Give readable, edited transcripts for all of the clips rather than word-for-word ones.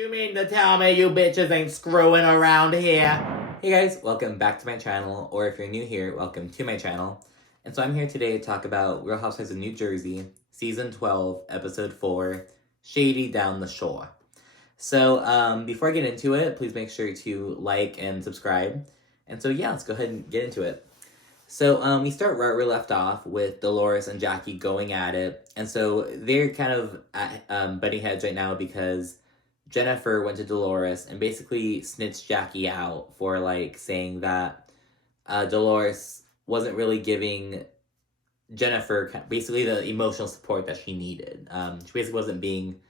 You mean to tell me you bitches ain't screwing around here? Hey guys, welcome back to my channel, or if you're new here, welcome to my channel. And so I'm here today to talk about Real Housewives of New Jersey, Season 12, Episode 4, Shady Down the Shore. So before I get into it, please make sure to like and subscribe. And so yeah, let's go ahead and get into it. So we start right where we left off with Dolores and Jackie going at it. And so they're kind of at butting heads right now because Jennifer went to Dolores and basically snitched Jackie out for like saying that Dolores wasn't really giving Jennifer basically the emotional support that she needed. She basically wasn't being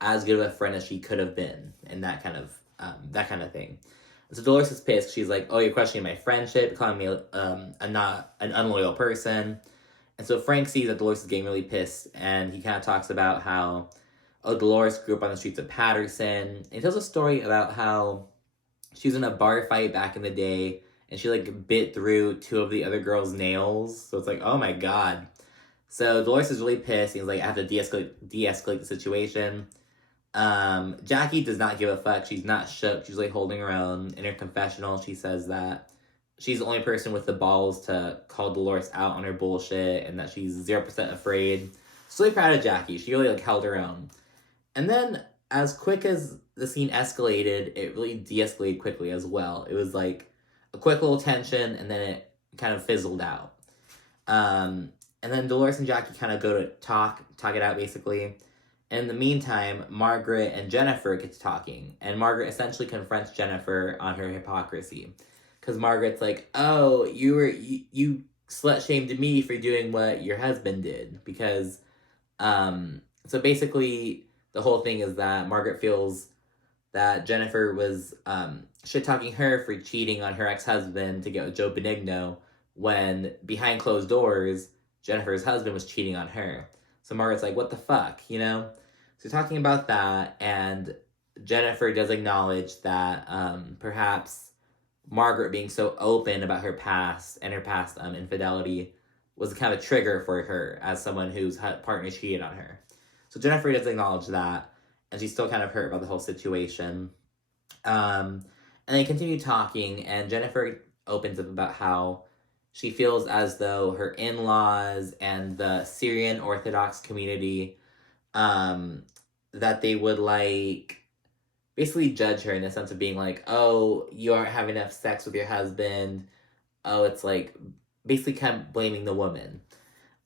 as good of a friend as she could have been, and that kind of thing. So Dolores is pissed. She's like, "Oh, you're questioning my friendship, calling me not an unloyal person." And so Frank sees that Dolores is getting really pissed, and he kind of talks about how, Dolores grew up on the streets of Patterson. And he tells a story about how she was in a bar fight back in the day, and she like bit through two of the other girls' nails. So it's like, oh my god. So Dolores is really pissed. He's like, I have to de-escalate the situation. Jackie does not give a fuck. She's not shook. She's like holding her own. In her confessional, she says that she's the only person with the balls to call Dolores out on her bullshit, and that she's 0% afraid. So really proud of Jackie. She really like held her own. And then, as quick as the scene escalated, it really de-escalated quickly as well. It was like a quick little tension, and then it kind of fizzled out. And then Dolores and Jackie kind of go to talk it out, basically. And in the meantime, Margaret and Jennifer get to talking. And Margaret essentially confronts Jennifer on her hypocrisy. Because Margaret's like, oh, you slut-shamed me for doing what your husband did. Because, so basically, the whole thing is that Margaret feels that Jennifer was shit-talking her for cheating on her ex-husband to get with Joe Benigno, when behind closed doors, Jennifer's husband was cheating on her. So Margaret's like, what the fuck, you know? So talking about that, and Jennifer does acknowledge that perhaps Margaret being so open about her past and her past infidelity was kind of a trigger for her as someone whose partner cheated on her. So Jennifer does acknowledge that, and she's still kind of hurt about the whole situation. And they continue talking, and Jennifer opens up about how she feels as though her in-laws and the Syrian Orthodox community, that they would like basically judge her in the sense of being like, oh, you aren't having enough sex with your husband. Oh, it's like basically kind of blaming the woman.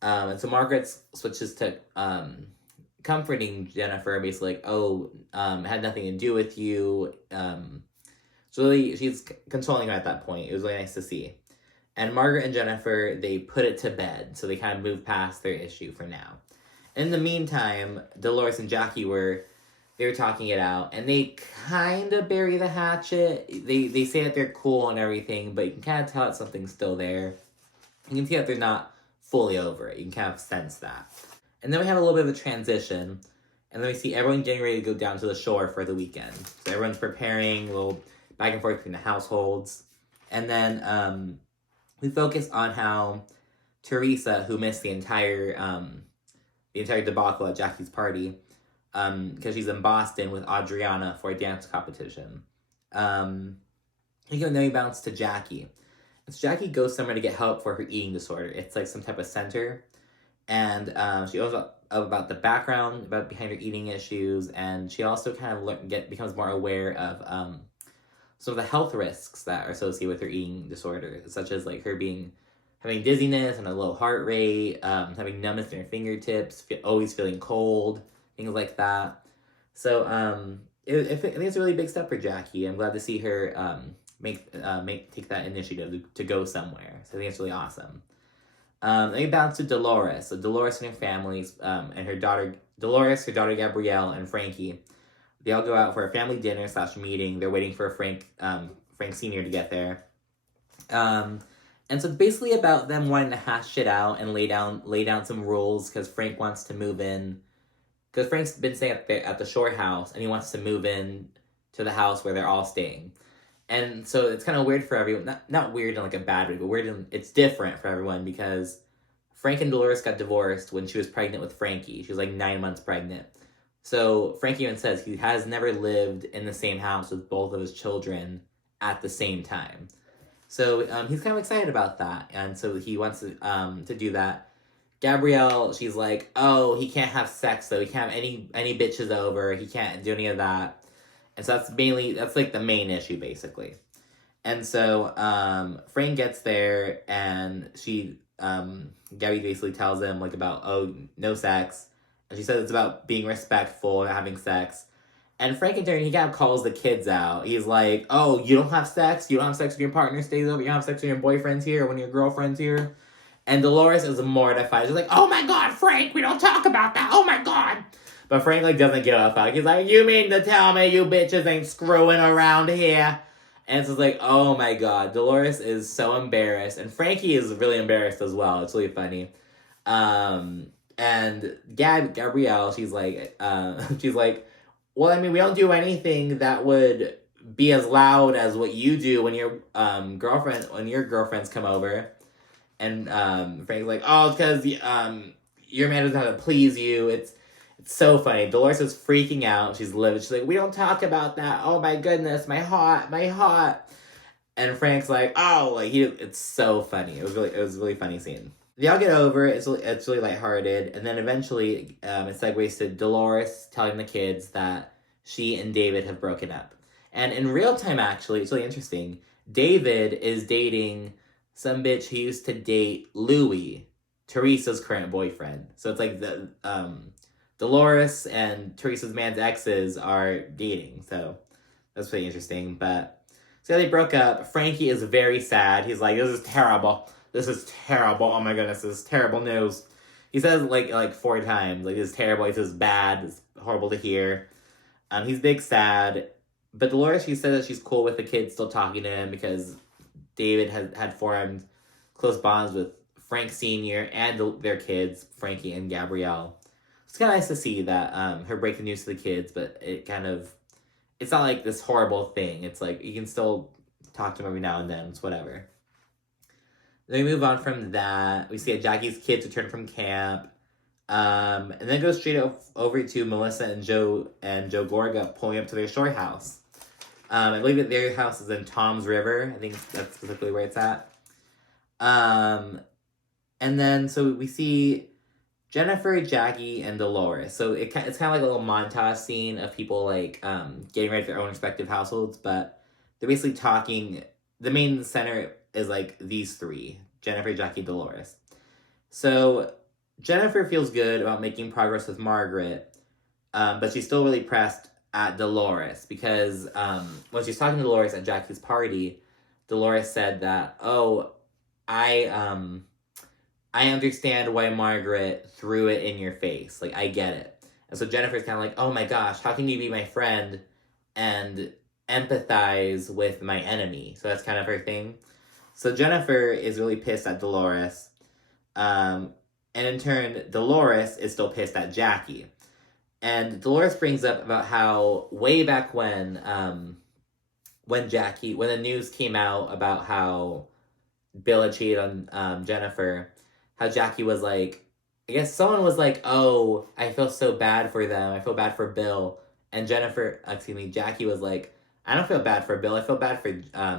And so Margaret switches to comforting Jennifer, basically like, oh, it had nothing to do with you. So really, she's consoling her at that point. It was really nice to see. And Margaret and Jennifer, they put it to bed, so they kind of moved past their issue for now. In the meantime, Dolores and Jackie were talking it out, and they kind of bury the hatchet. They say that they're cool and everything, but you can kind of tell that something's still there. You can see that they're not fully over it. You can kind of sense that. And then we have a little bit of a transition, and then we see everyone getting ready to go down to the shore for the weekend. So everyone's preparing, a little back and forth between the households. And then we focus on how Teresa, who missed the entire debacle at Jackie's party, because she's in Boston with Adriana for a dance competition. Then we bounce to Jackie. And so Jackie goes somewhere to get help for her eating disorder. It's like some type of center. And she goes about the background behind her eating issues, and she also kind of becomes more aware of some of the health risks that are associated with her eating disorder, such as like her having dizziness and a low heart rate, having numbness in her fingertips, always feeling cold, things like that. So I think it's a really big step for Jackie. I'm glad to see her take that initiative to go somewhere. So I think it's really awesome. Then we bounce to Dolores. So Dolores and her family, and her daughter Gabrielle, and Frankie, they all go out for a family dinner / meeting. They're waiting for Frank Sr. to get there. And so it's basically about them wanting to hash shit out and lay down some rules, because Frank wants to move in. Because Frank's been staying at the shore house, and he wants to move in to the house where they're all staying. And so it's kind of weird for everyone. Not weird in like a bad way, but it's different for everyone, because Frank and Dolores got divorced when she was pregnant with Frankie. She was like 9 months pregnant. So Frank even says he has never lived in the same house with both of his children at the same time. So he's kind of excited about that, and so he wants to do that. Gabrielle, she's like, oh, he can't have sex though. He can't have any bitches over. He can't do any of that. And so that's like the main issue basically. And so Frank gets there, and Gabby basically tells him like about, oh, no sex, and she says it's about being respectful and having sex. And Frank in turn, he kind of calls the kids out. He's like, oh, you don't have sex? You don't have sex when your partner stays over? You don't have sex when your boyfriend's here or when your girlfriend's here? And Dolores is mortified. She's like, oh my god, Frank, we don't talk about that. Oh my god. But Frank like doesn't give a fuck. He's like, you mean to tell me you bitches ain't screwing around here? And it's just like, oh my god. Dolores is so embarrassed. And Frankie is really embarrassed as well. It's really funny. And Gabrielle, she's like, well, I mean, we don't do anything that would be as loud as what you do when your girlfriends come over. And Frank's like, oh, it's because your man doesn't know how to please you. It's so funny. Dolores is freaking out. She's livid. She's like, we don't talk about that. Oh my goodness, my heart. And Frank's like, oh, like it's so funny. It was a really funny scene. They all get over it. It's really lighthearted, and then eventually it segues to Dolores telling the kids that she and David have broken up. And in real time, actually, it's really interesting. David is dating some bitch who used to date Louis, Teresa's current boyfriend. So it's like the Dolores and Teresa's man's exes are dating. So that's pretty interesting. But so they broke up. Frankie is very sad. He's like, this is terrible. This is terrible. Oh my goodness, this is terrible news. He says like 4 times, like, this is terrible, this is bad, it's horrible to hear. He's big sad. But Dolores, she said that she's cool with the kids still talking to him because David had formed close bonds with Frank Sr. and their kids, Frankie and Gabrielle. It's kind of nice to see that her break the news to the kids, but it's not like this horrible thing. It's like you can still talk to them every now and then. It's whatever. Then we move on from that. We see Jackie's kids return from camp. And then go straight over to Melissa and Joe Gorga pulling up to their shore house. I believe that their house is in Tom's River. I think that's specifically where it's at. And then, so we see Jennifer, Jackie, and Dolores. So it's kind of like a little montage scene of people like getting ready for their own respective households, but they're basically talking. The main center is like these 3, Jennifer, Jackie, Dolores. So Jennifer feels good about making progress with Margaret, but she's still really pressed at Dolores because when she's talking to Dolores at Jackie's party, Dolores said that, oh, I understand why Margaret threw it in your face. Like, I get it. And so Jennifer's kind of like, oh my gosh, how can you be my friend and empathize with my enemy? So that's kind of her thing. So Jennifer is really pissed at Dolores. And in turn, Dolores is still pissed at Jackie. And Dolores brings up about how way back when the news came out about how Bill had cheated on Jennifer, how Jackie was like, I guess someone was like, oh, I feel so bad for them. I feel bad for Bill. And Jackie was like, I don't feel bad for Bill. I feel bad for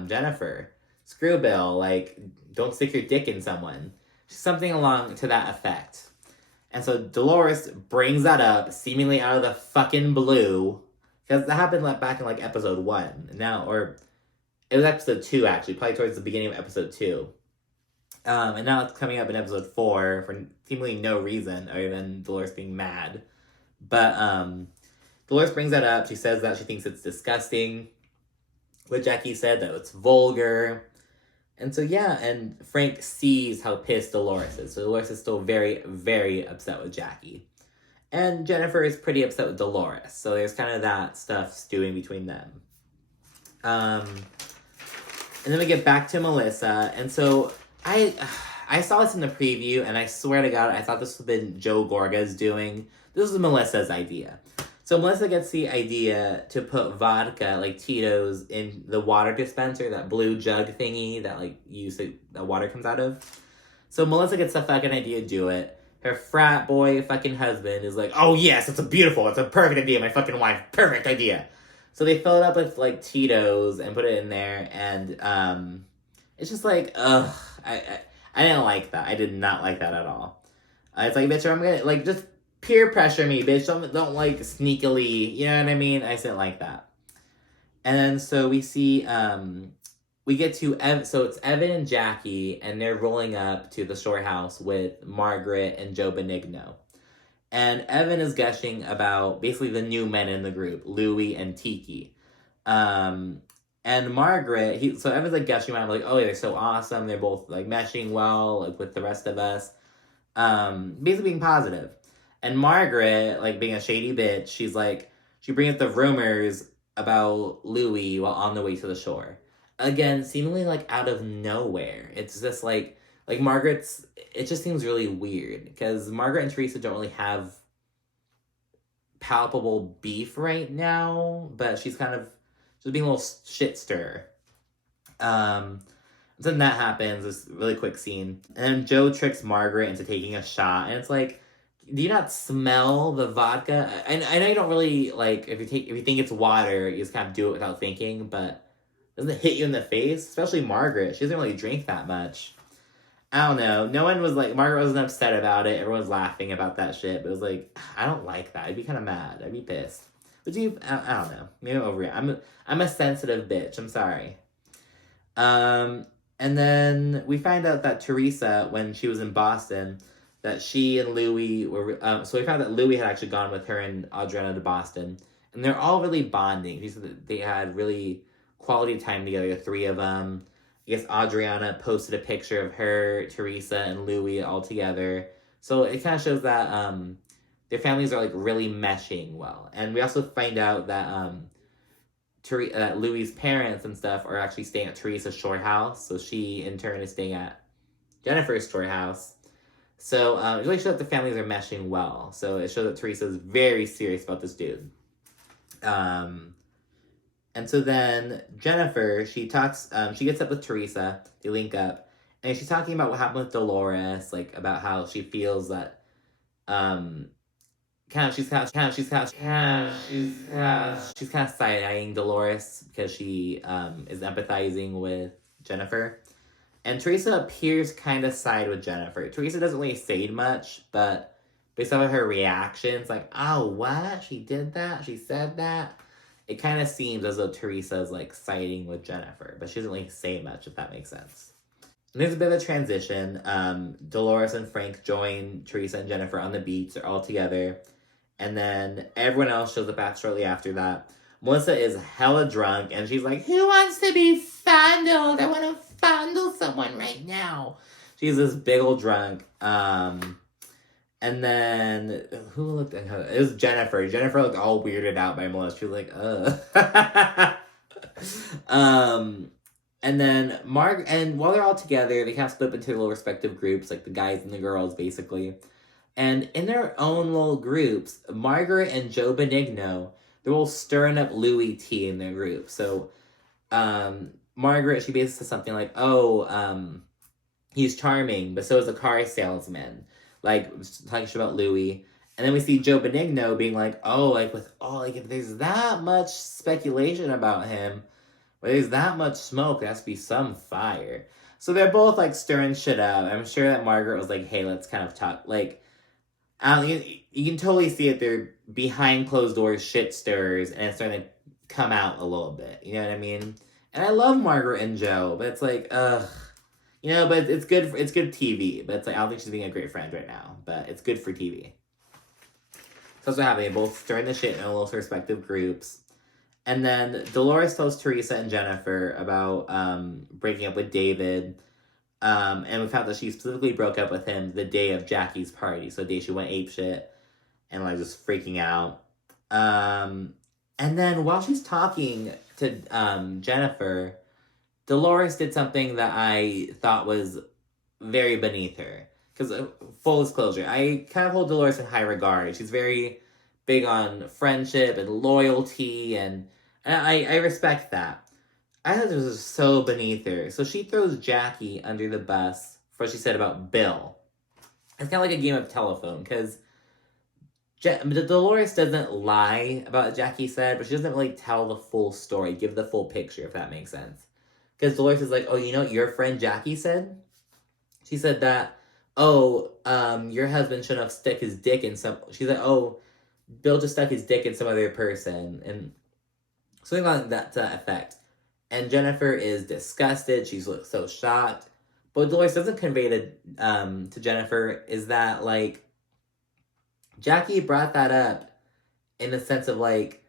Jennifer. Screw Bill. Like, don't stick your dick in someone. Something along to that effect. And so Dolores brings that up, seemingly out of the fucking blue. Because that happened back in like episode 1. Or it was episode 2 actually, probably towards the beginning of episode 2. And now it's coming up in episode 4 for seemingly no reason other than Dolores being mad. But Dolores brings that up. She says that she thinks it's disgusting. What Jackie said, that it's vulgar. And so, yeah, and Frank sees how pissed Dolores is. So Dolores is still very, very upset with Jackie. And Jennifer is pretty upset with Dolores. So there's kind of that stuff stewing between them. And then we get back to Melissa. And so I saw this in the preview, and I swear to God, I thought this would have been Joe Gorga's doing. This was Melissa's idea. So Melissa gets the idea to put vodka, like Tito's, in the water dispenser, that blue jug thingy that, like, that water comes out of. So Melissa gets the fucking idea to do it. her frat boy fucking husband is like, oh yes, it's a perfect idea, my fucking wife, perfect idea. So they fill it up with like Tito's and put it in there, and it's just like, ugh, I didn't like that. I did not like that at all. It's like, bitch, I'm gonna like just peer pressure me, bitch. Don't like sneakily, you know what I mean? I just didn't like that. And then so we see we get to so it's Evan and Jackie, and they're rolling up to the shore house with Margaret and Joe Benigno. And Evan is gushing about basically the new men in the group, Louie and Tiki. Um, and Margaret, so Evan's like gushing about, like, oh, they're so awesome. They're both like meshing well, like with the rest of us. Basically being positive. And Margaret, like being a shady bitch, she brings up the rumors about Louis while on the way to the shore. Again, seemingly like out of nowhere. It's just like Margaret's, it just seems really weird because Margaret and Teresa don't really have palpable beef right now, but she's kind of just being a little shit stir. Then that happens, this really quick scene. And then Joe tricks Margaret into taking a shot, and it's like, do you not smell the vodka? I know you don't really like if you think it's water, you just kind of do it without thinking, but doesn't it hit you in the face? Especially Margaret. She doesn't really drink that much. I don't know. No one was like, Margaret wasn't upset about it. Everyone's laughing about that shit. But it was like, I don't like that. I'd be kind of mad. I'd be pissed. But I don't know. Maybe I'm over it. I'm a sensitive bitch. I'm sorry. And then we find out that Teresa, when she was in Boston, that she and Louie were, so we found that Louie had actually gone with her and Adriana to Boston. And they're all really bonding. She said that they had really quality time together, the three of them. I guess Adriana posted a picture of her, Teresa, and Louie all together. So it kind of shows that their families are like really meshing well. And we also find out that Louie's parents and stuff are actually staying at Teresa's shore house. So she, in turn, is staying at Jennifer's shore house. So it really shows that the families are meshing well. So it shows that Teresa is very serious about this dude. And so then Jennifer, she talks, she gets up with Teresa, they link up, and she's talking about what happened with Dolores, like about how she feels that, she's kind of side-eyeing Dolores because she is empathizing with Jennifer. And Teresa appears kind of side with Jennifer. Teresa doesn't really say much, but based on her reactions, like, oh, what? She did that? She said that? It kind of seems as though Teresa is like siding with Jennifer, but she doesn't really say much, if that makes sense. And there's a bit of a transition. Dolores and Frank join Teresa and Jennifer on the beach. They're all together. And then everyone else shows up shortly after that. Melissa is hella drunk, and she's like, who wants to be fondled? I want to fondle someone right now. She's this big old drunk. And then, who looked at her? It was Jennifer. Jennifer looked all weirded out by Melissa. She was like, ugh. And then and while they're all together, they kind of split up into their little respective groups, like the guys and the girls, basically. And in their own little groups, Margaret and Joe Benigno, they're all stirring up Louis T in their group. So, Margaret, she basically says something like, oh, he's charming, but so is a car salesman. Like, talking shit about Louis. And then we see Joe Benigno being like, oh, like, if there's that much speculation about him, where there's that much smoke, there has to be some fire. So they're both, like, stirring shit up. I'm sure that Margaret was like, hey, let's kind of talk, like, you can totally see it, they're behind closed doors shit stirrers, and it's starting to come out a little bit, you know what I mean? And I love Margaret and Joe, but it's like, ugh. You know, but it's good TV. But it's like, I don't think she's being a great friend right now. But it's good for TV. So that's what happened. They both stirring the shit in their little respective groups. And then Dolores tells Teresa and Jennifer about breaking up with David. And we found that she specifically broke up with him the day of Jackie's party. So the day she went apeshit and like just freaking out. And then while she's talking to Jennifer, Dolores did something that I thought was very beneath her. Because, full disclosure, I kind of hold Dolores in high regard. She's very big on friendship and loyalty, and I respect that. I thought this was so beneath her. So she throws Jackie under the bus for what she said about Bill. it's kind of like a game of telephone, because Dolores doesn't lie about what Jackie said, but she doesn't really tell the full story, give the full picture, if that makes sense. Because Dolores is like, oh, you know what your friend Jackie said? She said that, oh, your husband shouldn't have stuck his dick in some. She's like, oh, Bill just stuck his dick in some other person, and something like that to that effect. And Jennifer is disgusted. She's so shocked. But what Dolores doesn't convey to Jennifer is that, like, Jackie brought that up in the sense of, like,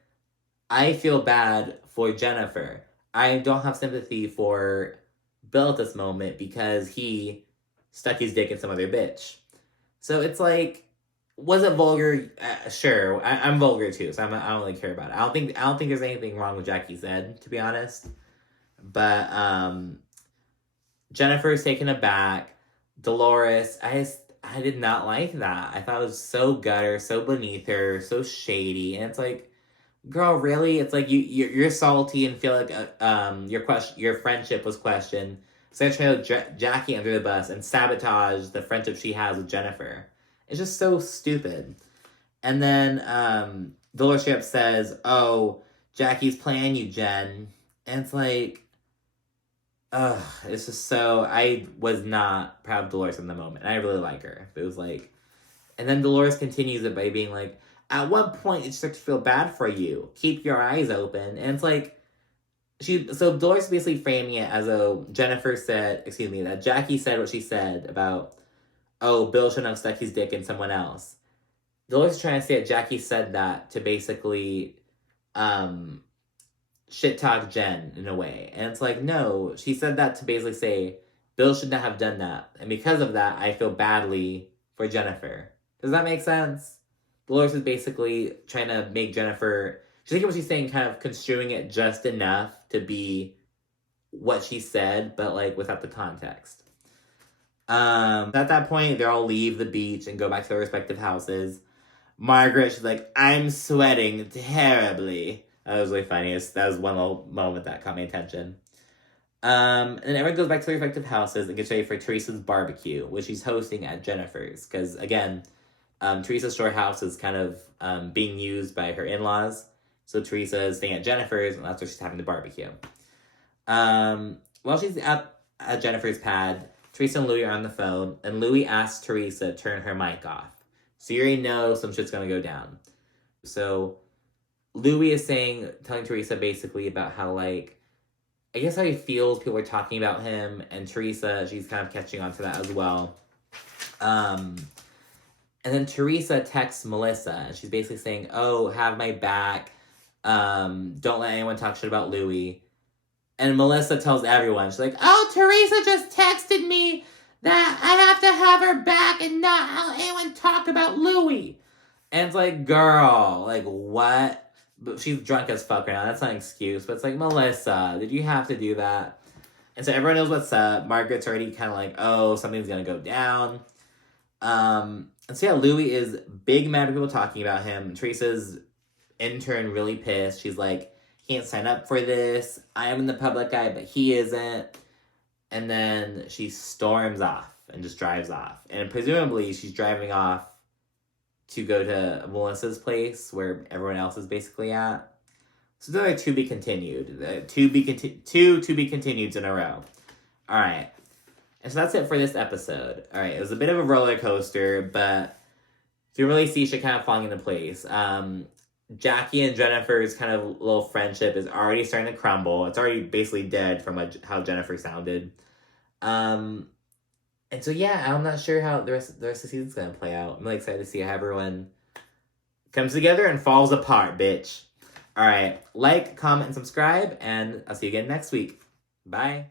I feel bad for Jennifer. I don't have sympathy for Bill at this moment because he stuck his dick in some other bitch. So it's like, was it vulgar? Sure, I'm vulgar too, so I don't really care about it. I don't think there's anything wrong with Jackie said, to be honest. But Jennifer's taken aback. Dolores, I did not like that. I thought it was so gutter, so beneath her, so shady, and it's like, girl, really? It's like you're salty and feel like your friendship was questioned. So they're trying to throw Jackie under the bus and sabotage the friendship she has with Jennifer. It's just so stupid. And then Dolores straight up says, "Oh, Jackie's playing you, Jen," and it's like, ugh, it's just so. I was not proud of Dolores in the moment. I really like her. It was like, and then Dolores continues it by being like, at one point, it starts to feel bad for you. Keep your eyes open. And it's like, so Dolores is basically framing it as though that Jackie said what she said about, oh, Bill shouldn't have stuck his dick in someone else. Dolores is trying to say that Jackie said that to basically shit talk Jen in a way. And it's like, no, she said that to basically say, Bill should not have done that. And because of that, I feel badly for Jennifer. Does that make sense? Dolores is basically trying to make Jennifer, she's thinking what she's saying, kind of construing it just enough to be what she said, but like without the context. At that point, they all leave the beach and go back to their respective houses. Margaret, she's like, I'm sweating terribly. That was really funny. That was one little moment that caught my attention. And then everyone goes back to their respective houses and gets ready for Teresa's barbecue, which she's hosting at Jennifer's. Because, again, Teresa's shore house is kind of being used by her in-laws. So Teresa is staying at Jennifer's, and that's where she's having the barbecue. While she's at Jennifer's pad, Teresa and Louie are on the phone, and Louie asks Teresa to turn her mic off. So you already know some shit's gonna go down. So Louie is telling Teresa basically about how, like, I guess how he feels people are talking about him, and Teresa, she's kind of catching on to that as well. And then Teresa texts Melissa, and she's basically saying, oh, have my back. Don't let anyone talk shit about Louie. And Melissa tells everyone, she's like, oh, Teresa just texted me that I have to have her back and not let anyone talk about Louie. And it's like, girl, like, what? But she's drunk as fuck right now. That's not an excuse. But it's like, Melissa, did you have to do that? And so everyone knows what's up. Margaret's already kind of like, oh, something's going to go down. And so yeah, Louie is big mad at people talking about him. Teresa's in turn really pissed. She's like, he can't sign up for this. I am in the public eye, but he isn't. And then she storms off and just drives off. And presumably she's driving off to go to Melissa's place where everyone else is basically at. So there are to be continued. Two to be continueds in a row. All right. And so that's it for this episode. All right. It was a bit of a roller coaster, but you really see shit kind of falling into place. Jackie and Jennifer's kind of little friendship is already starting to crumble. It's already basically dead from how Jennifer sounded. And so yeah, I'm not sure how the rest of the season's gonna play out. I'm really excited to see how everyone comes together and falls apart, bitch. All right, like, comment, and subscribe, and I'll see you again next week. Bye.